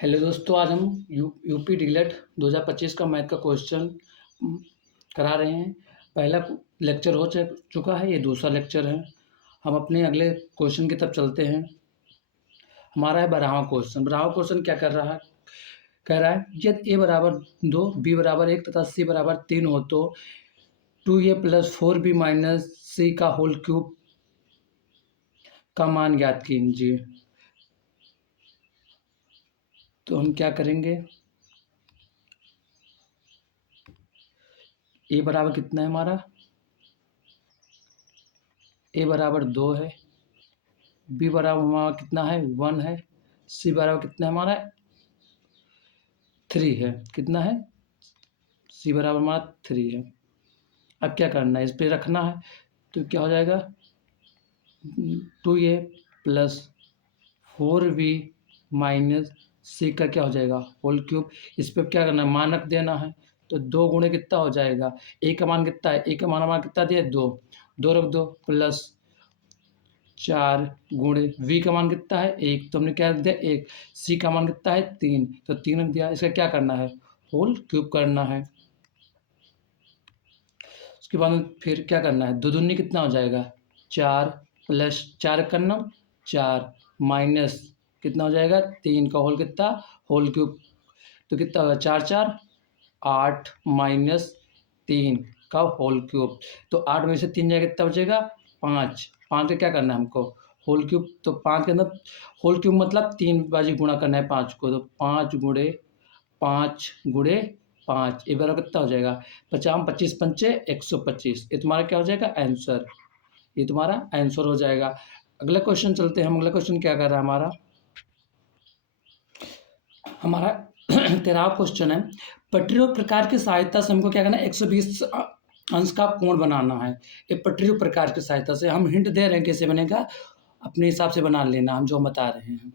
Hello दोस्तों, आज हम यूपी डिलेट 2025 का मैथ का क्वेश्चन करा रहे हैं। पहला लेक्चर हो चुका है, ये दूसरा लेक्चर है। हम अपने अगले क्वेश्चन की तरफ चलते हैं। हमारा है 12वां क्वेश्चन। 12वां क्वेश्चन क्या कर रहा है? कह रहा है यदि ए बराबर 2, बी बराबर 1 तथा सी बराबर 3 हो तो 2a प्लस 4b माइनस सी का होल क्यूब का मान ज्ञात कीजिए। तो हम क्या करेंगे? ए बराबर कितना है हमारा? ए बराबर 2 है, बी बराबर हमारा कितना है? 1 है, सी बराबर कितना है हमारा? 3 है। कितना है? सी बराबर हमारा 3 है। अब क्या करना है? इस पे रखना है, तो क्या हो जाएगा? 2a प्लस 4b माइनस सी का क्या हो जाएगा? Whole cube. इस पे क्या करना है? मान रख देना है। तो 2 गुणे कितना हो जाएगा? ए का मान कितना है? ए का मान हमारा कितना दिया? 2, 2 रख दो, प्लस 4 गुणे v का मान कितना है? 1, तो हमने क्या रख दिया? 1। सी का मान कितना है? 3, तो 3 रख दिया। इसका क्या करना है? होल क्यूब करना है। उसके बाद में फिर क्या करना है? दो दूनी कितना हो जाएगा? 4 प्लस 4 करना 4 माइनस कितना हो जाएगा? 3 का होल कितना? Whole cube. तो कितना होगा? 4 4 8 माइनस 3 का होल क्यूब। तो 8 में से 3 जाएगा, कितना बचेगा? 5। 5 का क्या करना है हमको? Whole cube. तो 5 के अंदर होल क्यूब मतलब 3 बाजी गुणा करना है 5 को। तो 5 गुणे 5 गुणे 5, ये बराबर कितना हो जाएगा? 50 25 पंचे 125। ये तुम्हारा क्या हो जाएगा? आंसर। ये तुम्हारा आंसर हो जाएगा। अगला क्वेश्चन चलते हैं हम। अगला क्वेश्चन क्या कर रहा है हमारा? हमारा 13वां क्वेश्चन है। पटरी प्रकार की सहायता से हमको क्या करना है? 120 अंश का कोण बनाना है। ये पटरी प्रकार की सहायता से हम हिंट दे रहे हैं कैसे बनेगा, अपने हिसाब से बना लेना, हम जो हम बता रहे हैं।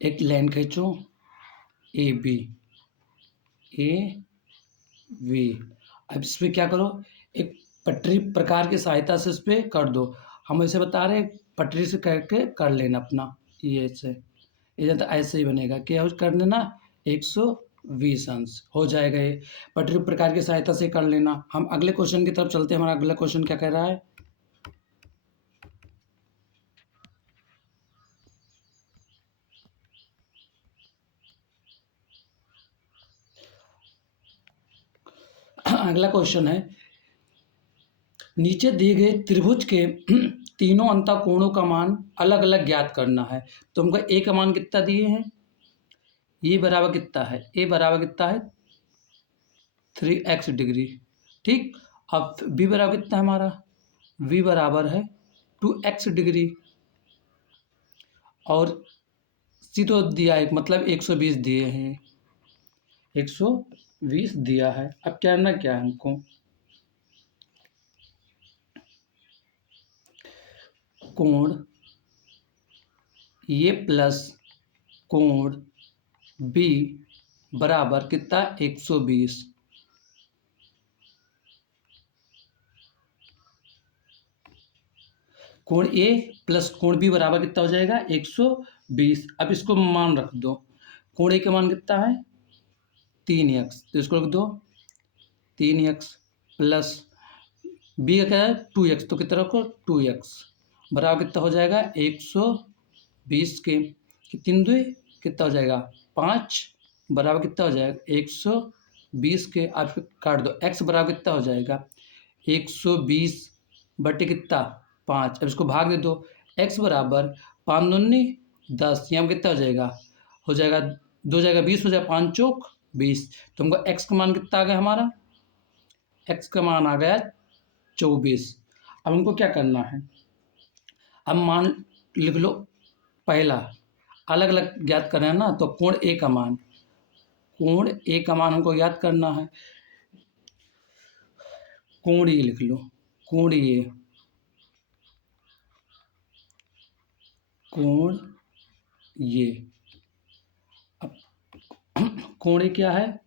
एक लाइन खींचो, ए बी, ए वी। अब इस पे क्या करो? एक पटरी प्रकार की सहायता से इस पे कर दो। हम ऐसे बता रहे हैं, पटरी से करके कर लेना अपना। ये ऐसे, ये तो ऐसे ही बनेगा। क्या कर लेना? 120 अंश हो जाएगा। ये पटरी प्रकार की सहायता से कर लेना। हम अगले क्वेश्चन की तरफ चलते हैं। हमारा अगला क्वेश्चन क्या कह रहा है? अगला क्वेश्चन है, नीचे दिए गए त्रिभुज के तीनों अंतःकोणों का मान अलग अलग ज्ञात करना है। तो हमको ए का मान कितना दिए हैं? ये बराबर कितना है? ए बराबर कितना है? 3x degree. ठीक। अब बी बराबर कितना है हमारा? v बराबर है 2x डिग्री। और सी तो दिया है, मतलब 120 दिए हैं। 120 दिया है। अब करना क्या है हमको? कोण ये प्लस कोण बी बराबर कितना? 120। कोण ए प्लस कोण बी बराबर कितना हो जाएगा? 120। अब इसको मान रख दो। कोण ए का मान कितना है? 3x, तो इसको रख दो 3x प्लस बी का क्या है? 2x, तो कितना रखो? 2x बराबर कितना हो जाएगा? 120 के 3 2 कितना हो जाएगा? 5 बराबर कितना हो जाएगा? 120 के। आप काट दो। x बराबर कितना हो जाएगा? 120 बटे कितना? 5। अब इसको भाग दे दो। x बराबर 5 दूनी 10, यहाँ कितना हो जाएगा? हो जाएगा 2 जाएगा 20, हो जाएगा 5 चौक 20। तो हमको x का मान कितना आ गया हमारा? x का मान आ गया 24। अब हमको क्या करना है? अब मान लिख लो। पहला अलग अलग ज्ञात करना है ना, तो कोण ए का मान, कोण ए का मान हमको ज्ञात करना है। कोण ये लिख लो, कोण ये, कोण ये। अब कोण ए क्या है?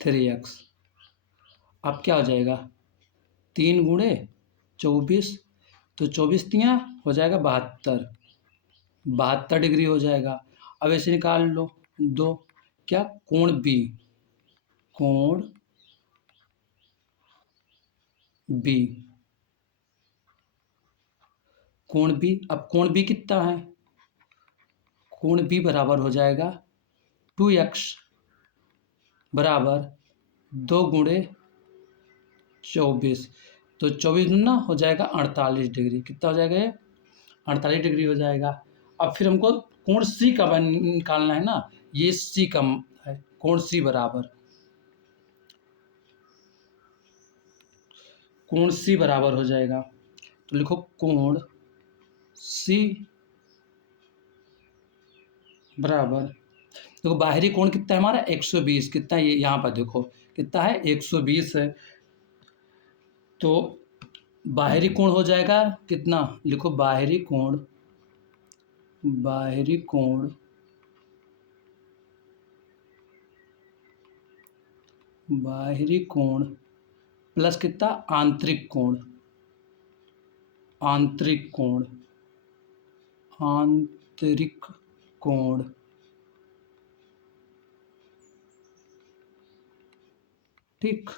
3x। अब क्या हो जाएगा? 3 गुणे 24, तो 24 तियाँ हो जाएगा 72, 72 डिग्री हो जाएगा। अब ऐसे निकाल लो दो, क्या कोण बी, कोण बी, कोण बी, अब कोण बी कितना है, कोण बी बराबर हो जाएगा 2x बराबर 2 गुणे 24, तो 24 दूना हो जाएगा 48 डिग्री, कितना हो जाएगा ये 48 डिग्री हो जाएगा। अब फिर हमको कोण सी का निकालना है ना, ये सी का है, कोण सी बराबर, कोण सी बराबर हो जाएगा, तो लिखो कोण सी बराबर, देखो बाहरी कोण कितना है हमारा 120, कितना है ये यहाँ पर देखो कितना है 120 है, तो बाहरी कोण हो जाएगा कितना, लिखो बाहरी कोण, बाहरी कोण बाहरी कोण प्लस कितना आंतरिक कोण, आंतरिक कोण, आंतरिक कोण, ठीक।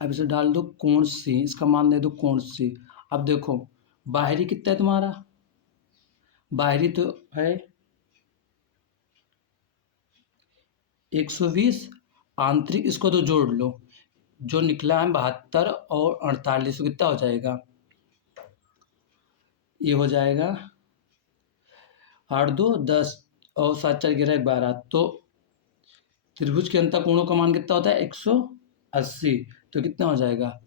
अब इसे डाल दो कोण सी, इसका मान दे दो कोण सी। अब देखो बाहरी कितना है तुम्हारा, बाहरी तो है 120, आंतरिक इसको तो जोड़ लो, जो निकला है 72 और 48, कितना हो जाएगा, ये हो जाएगा 8 2 10 और 7 4 11 12, तो त्रिभुज के अंतर कोणों का मान कितना होता है 180, तो कितना हो जाएगा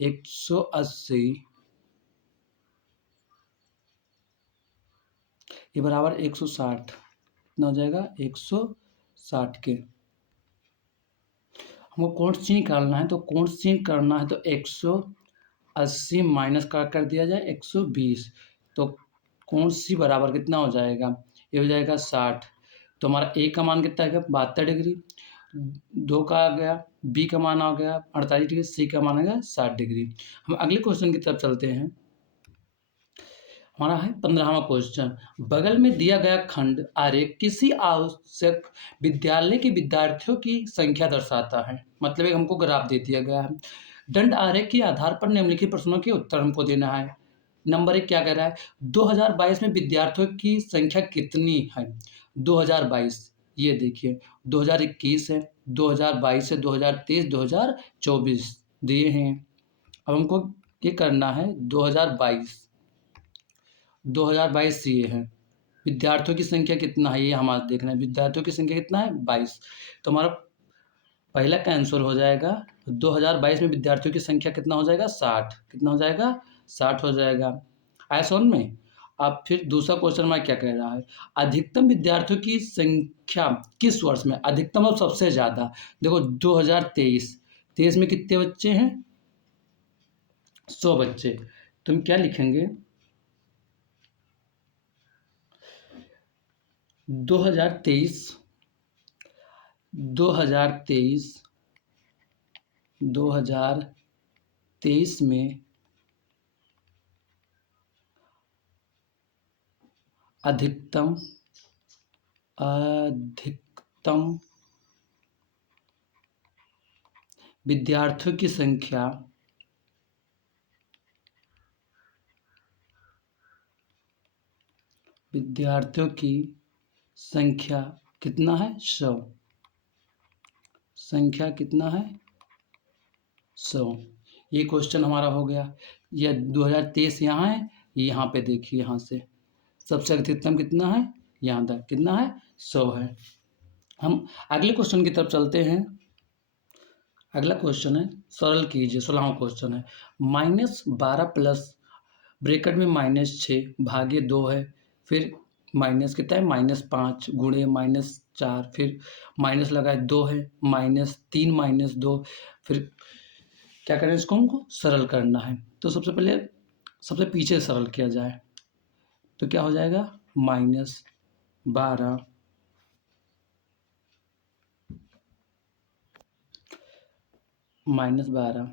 180, ये बराबर 160, कितना हो जाएगा 160 के। हमको कोण सी निकालना है, तो कोण सी करना है तो 180 माइनस कर दिया जाए 120, तो कोण सी बराबर कितना हो जाएगा, ये हो जाएगा 60, तो हमारा ए का मान कितना है 72 डिग्री, दो का आ गया, बी का मान आ गया 48 डिग्री, सी का मान आ गया 60 डिग्री। हम अगले क्वेश्चन की तरफ चलते हैं। हमारा है 15वां क्वेश्चन, बगल में दिया गया खंड आरेख किसी आवश्यक विद्यालय के विद्यार्थियों की संख्या दर्शाता है, मतलब एक हमको ग्राफ दे दिया गया है, दंड आरेख के आधार पर निम्नलिखित प्रश्नों के उत्तर हमको देना है। नंबर 1 क्या कह रहा है, 2022 में विद्यार्थियों की संख्या कितनी है, 2022, ये देखिए 2021 है, 2022 है, 2023, 2024 दिए हैं। अब हमको ये करना है 2022, 2022 ये है, विद्यार्थियों की संख्या कितना है ये हमारा देखना है, विद्यार्थियों की संख्या कितना है 22, तो हमारा पहला का आंसर हो जाएगा 2022 में विद्यार्थियों की संख्या कितना हो जाएगा 60, कितना हो जाएगा 60 हो जाएगा। आया समझ में। अब फिर दूसरा क्वेश्चन हमारा क्या कह रहा है, अधिकतम विद्यार्थियों की संख्या किस वर्ष में, अधिकतम और सबसे ज़्यादा, देखो 2023 में कितने बच्चे हैं 100 बच्चे, तुम क्या लिखेंगे 2023 में अधिकतम विद्यार्थियों की संख्या कितना है 100, संख्या कितना है 100, ये क्वेश्चन हमारा हो गया। ये 2023 यहाँ है, यहाँ पे देखिए यहाँ से सबसे अधिकतम कितना है, यहाँ तक कितना है 100 है। हम अगले क्वेश्चन की तरफ चलते हैं। अगला क्वेश्चन है, सरल कीजिए, 16वां क्वेश्चन है, -12 प्लस ब्रैकेट में -6 भागे 2 है, फिर माइनस कितना है -5 गुणे -4, फिर माइनस लगाए 2 है, -3 -2, फिर क्या करें, इसको हमको सरल करना है, तो सबसे पहले सबसे पीछे सरल किया जाए, तो क्या हो जाएगा -12 -12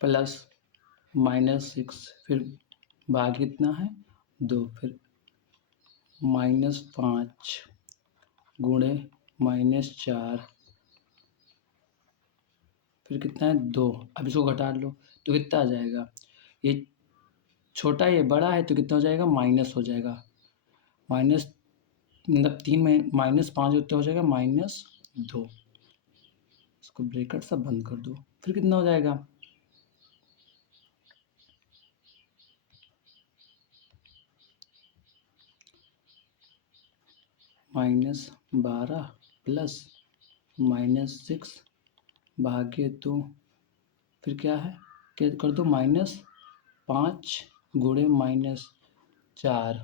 प्लस -6, फिर भाग कितना है 2, फिर -5 गुणे -4, फिर कितना है 2। अब इसको घटा लो तो कितना आ जाएगा, ये छोटा ये बड़ा है तो कितना हो जाएगा माइनस हो जाएगा, माइनस मतलब 3 में -5 कितना हो जाएगा -2। इसको ब्रैकेट सब बंद कर दो, फिर कितना हो जाएगा -12 प्लस -6 भागे 2, फिर क्या है क्या कर दो -5 गुणे -4,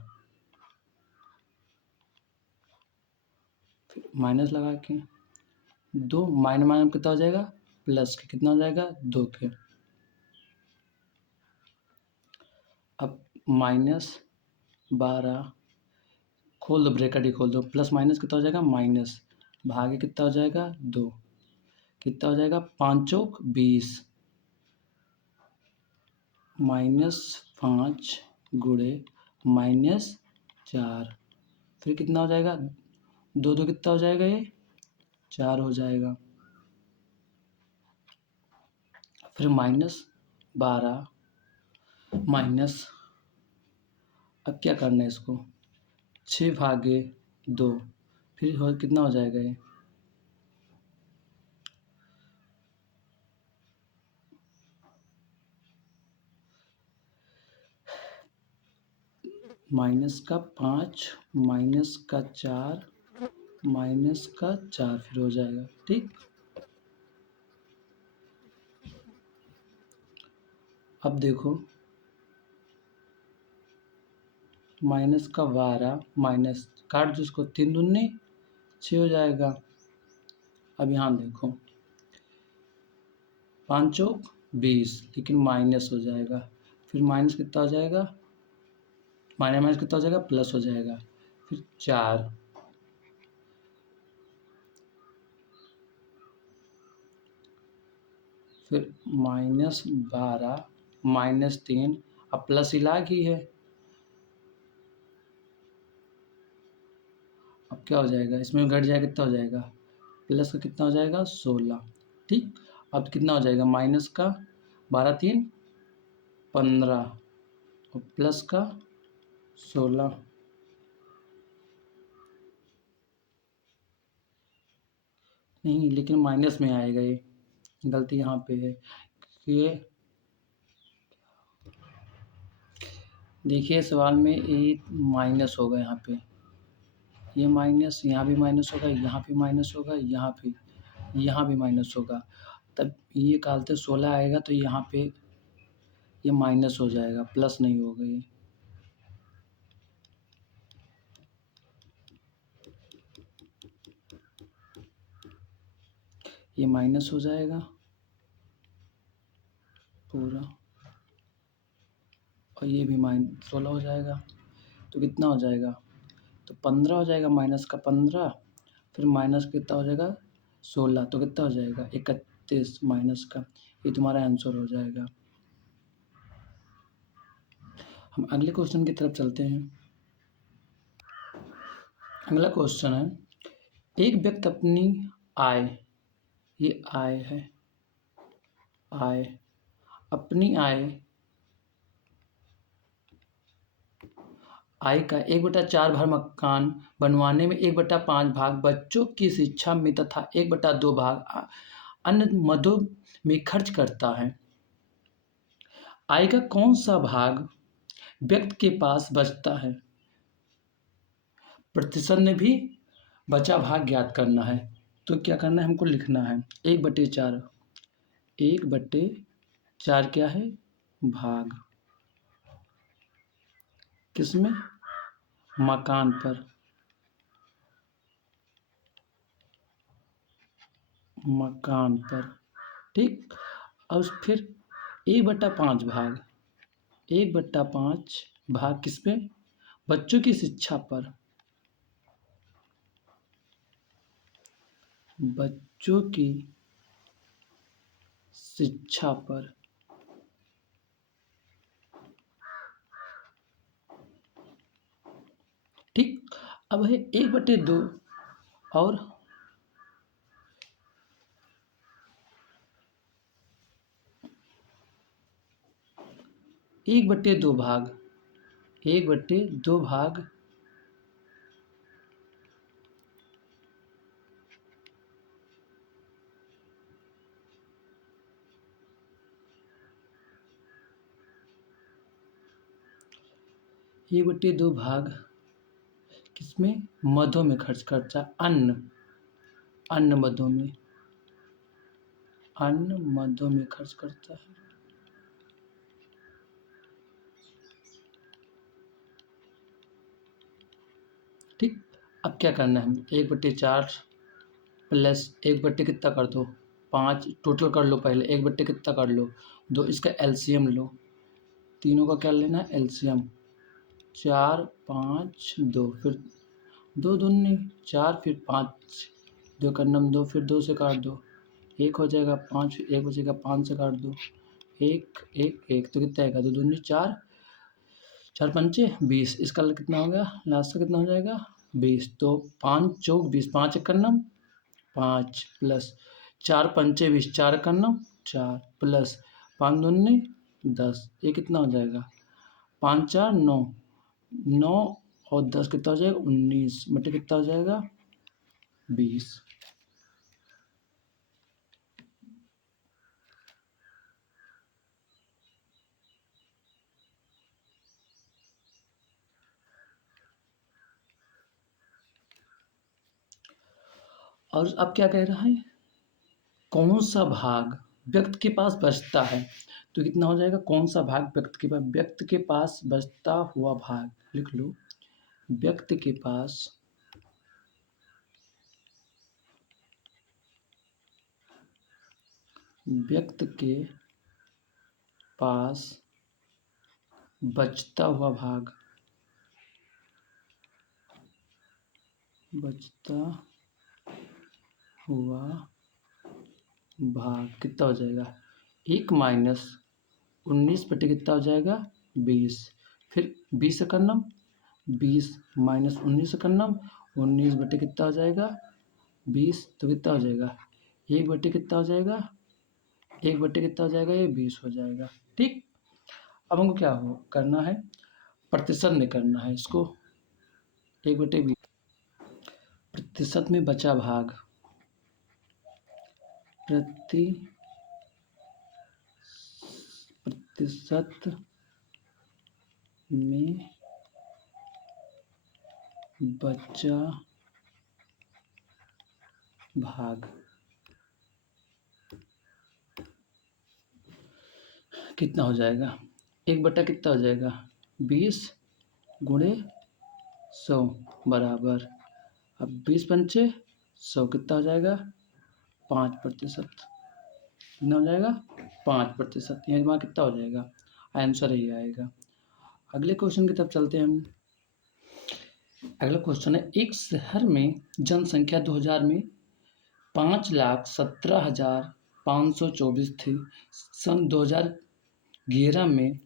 फिर माइनस लगा के 2 माइनस माइनस कितना हो जाएगा प्लस के, कितना हो जाएगा 2 के। अब -12 खोल दो, ब्रैकेट ही खोल दो, प्लस माइनस कितना हो जाएगा माइनस, भागे कितना हो जाएगा 2, कितना हो जाएगा 5 चौक 20 -5 गुणे -4, फिर कितना हो जाएगा 2 2 कितना हो जाएगा ये 4 हो जाएगा, फिर -12 माइनस, अब क्या करना है इसको 6 भागे 2, फिर कितना हो जाएगा ये -5 -4 -4 फिर हो जाएगा ठीक। अब देखो -12 माइनस काट दो इसको, 3 दूनी 6 हो जाएगा। अब यहाँ देखो 5 चौक 20 लेकिन माइनस हो जाएगा, फिर माइनस कितना हो जाएगा माइनस माइनस कितना हो जाएगा प्लस हो जाएगा, फिर 4, फिर -12 -3, अब प्लस ही लाग ही है, अब क्या हो जाएगा इसमें घट जाएगा, कितना हो जाएगा प्लस का कितना हो जाएगा 16 ठीक। अब कितना हो जाएगा माइनस का 12 3 15 और प्लस का 16, नहीं लेकिन माइनस में आएगा, ये गलती यहाँ पे है। ये देखिए सवाल में ये माइनस होगा, यहाँ पे ये माइनस, यहाँ भी माइनस होगा, यहाँ भी माइनस होगा, यहाँ भी माइनस होगा, तब ये कालते 16 आएगा तो यहाँ पे ये माइनस हो जाएगा, प्लस नहीं होगा, ये माइनस हो जाएगा पूरा, और ये भी -16 हो जाएगा, तो कितना हो जाएगा तो 15 हो जाएगा, माइनस का 15, फिर माइनस कितना हो जाएगा 16, तो कितना हो जाएगा 31 माइनस का, ये तुम्हारा आंसर हो जाएगा। हम अगले क्वेश्चन की तरफ चलते हैं। अगला क्वेश्चन है, एक व्यक्ति अपनी आय, ये आय है, आय अपनी आय का 1/4 भाग मकान बनवाने में 1/5 भाग बच्चों की शिक्षा में तथा 1/2 भाग अन्य मदों में खर्च करता है। आय का कौन सा भाग व्यक्ति के पास बचता है? प्रतिशत में भी बचा भाग ज्ञात करना है, तो क्या करना है हमको लिखना है 1/4, 1/4 क्या है भाग, किसमें मकान पर, मकान पर ठीक। और फिर 1/5 भाग, 1/5 भाग किस पे बच्चों की शिक्षा पर, बच्चों की शिक्षा पर। ठीक, अब है 1/2 और 1/2 भाग 1/2 भाग 1/2 भाग किसमें? मदों में खर्चा। अन्न मदों में खर्च करता है। ठीक, अब क्या करना है? 1/4 प्लस 1/, कितना कर दो? 5 टोटल कर लो पहले। 1/, कितना कर लो? 2। इसका एलसीएम लो। तीनों का क्या लेना है? एलसीएम। 4 5 2, फिर 2 दूनी 4, फिर 5, 2 का नम 2, फिर 2 से काट दो, 1 हो जाएगा। 5, फिर 1 बचेगा, 5 से काट दो, 1 1 1, तो कितना आएगा? 2 दूनी 4, 4 पंचे 20। इसका कितना हो गया? लास्ट का कितना हो जाएगा? 20। तो 5 चौक 20, 5 एक नम 5 प्लस 4 पंचे 20, 4 का नम 4 प्लस 5 दूनी 10, ये कितना हो जाएगा? 5 4 9, 9 और 10 कितना हो जाएगा? 19 बटे कितना हो जाएगा? 20। और अब क्या कह रहा है? कौन सा भाग व्यक्ति के पास बचता है? तो कितना हो जाएगा? कौन सा भाग व्यक्ति के पास बचता हुआ भाग लिख लो। व्यक्ति के पास व्यक्ति के पास बचता हुआ भाग कितना हो जाएगा? 1 माइनस 19 बटे कितना हो जाएगा? 20। फिर 20 का नम 20 माइनस 19 का नम 19 बटे कितना हो जाएगा? 20। तो कितना हो जाएगा? 1 बटे कितना हो जाएगा? 1 बटे कितना हो जाएगा? ये 20 हो जाएगा। ठीक, अब हमको क्या करना है? प्रतिशत में करना है इसको। 1/20 प्रतिशत में बचा भाग, प्रतिशत में बचा भाग कितना हो जाएगा? 1/, कितना हो जाएगा? 20 गुणे 100 बराबर, अब 20 पंचे 100 कितना हो जाएगा? 5%। कितना हो जाएगा? 5%। यहाँ वहाँ कितना हो जाएगा? आंसर ही आएगा। अगले क्वेश्चन की तरफ चलते हैं हम। अगला क्वेश्चन है, एक शहर में जनसंख्या 2000 में 5,17,524 थी। सन 2011 में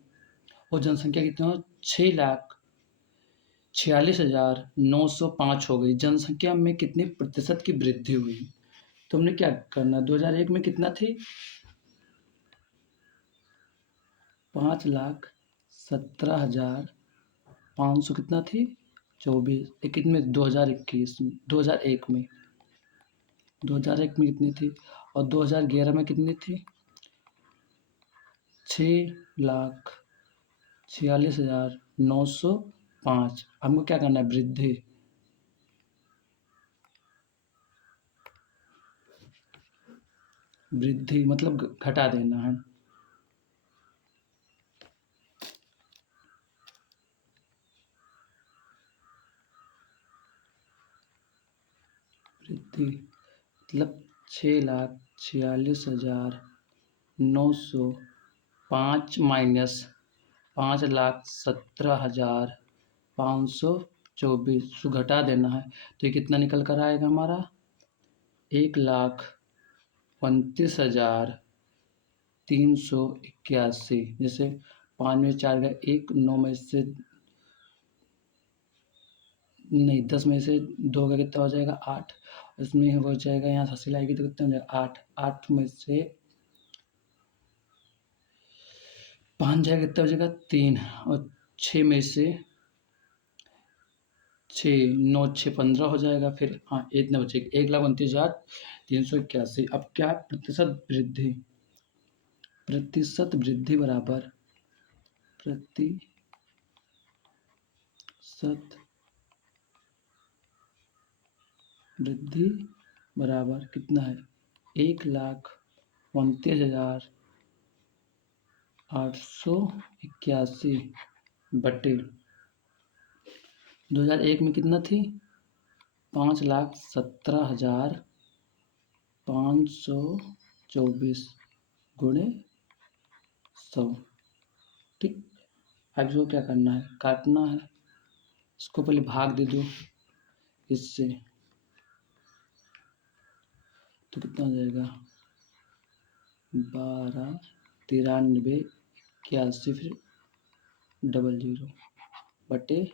वो जनसंख्या कितना हो? 6,46,905 हो गई। जनसंख्या में कितने प्रतिशत की वृद्धि हुई? तुमने क्या करना? 2001 में कितना थी? 5,17,500 कितना थी? 24। कितने? 2021 में, 2001 में 2001 में कितनी थी? और 2011 में कितनी थी? 6,46,905। हमको क्या करना है? वृद्धि मतलब घटा देना है। वृद्धि मतलब 6,46,905 माइनस 5,17,524 को घटा देना है। तो ये कितना निकल कर आएगा हमारा? 1,29,000 381। जैसे 5 में 4 गए 1, 9 में से नहीं 10 में से 2 का कितना हो जाएगा 8, उसमें हो जाएगा यहाँ हासिल आएगी तो कितना हो जाएगा 8, 8 में से 5 जाएगा कितना हो जाएगा 3, और 6 में से 6, 9 6 15 हो जाएगा। फिर हाँ इतना बचेगा 1,29,381। अब क्या है प्रतिशत वृद्धि, प्रतिशत वृद्धि बराबर प्रतिशत वृद्धि बराबर कितना है 1,29,881 बटे 2001 में कितना थी 5,17,524 गुणे 100। ठीक, अब इसको क्या करना है काटना है, इसको पहले भाग दे दो इससे, तो कितना हो जाएगा 12, 93, 81 फिर 00 बटे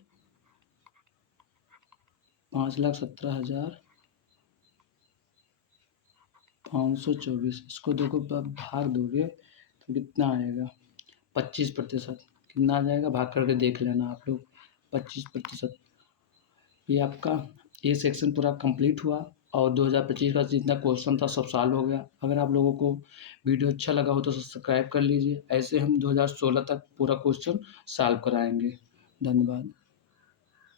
5,17,524। इसको देखो भाग दोगे तो कितना आएगा 25%। कितना आ जाएगा भाग करके देख लेना आप लोग 25%। ये आपका ये सेक्शन पूरा कंप्लीट हुआ और 2025 का जितना क्वेश्चन था सब सॉल्व हो गया। अगर आप लोगों को वीडियो अच्छा लगा हो तो सब्सक्राइब कर लीजिए। ऐसे हम 2016 तक पूरा क्वेश्चन सॉल्व कराएंगे। धन्यवाद।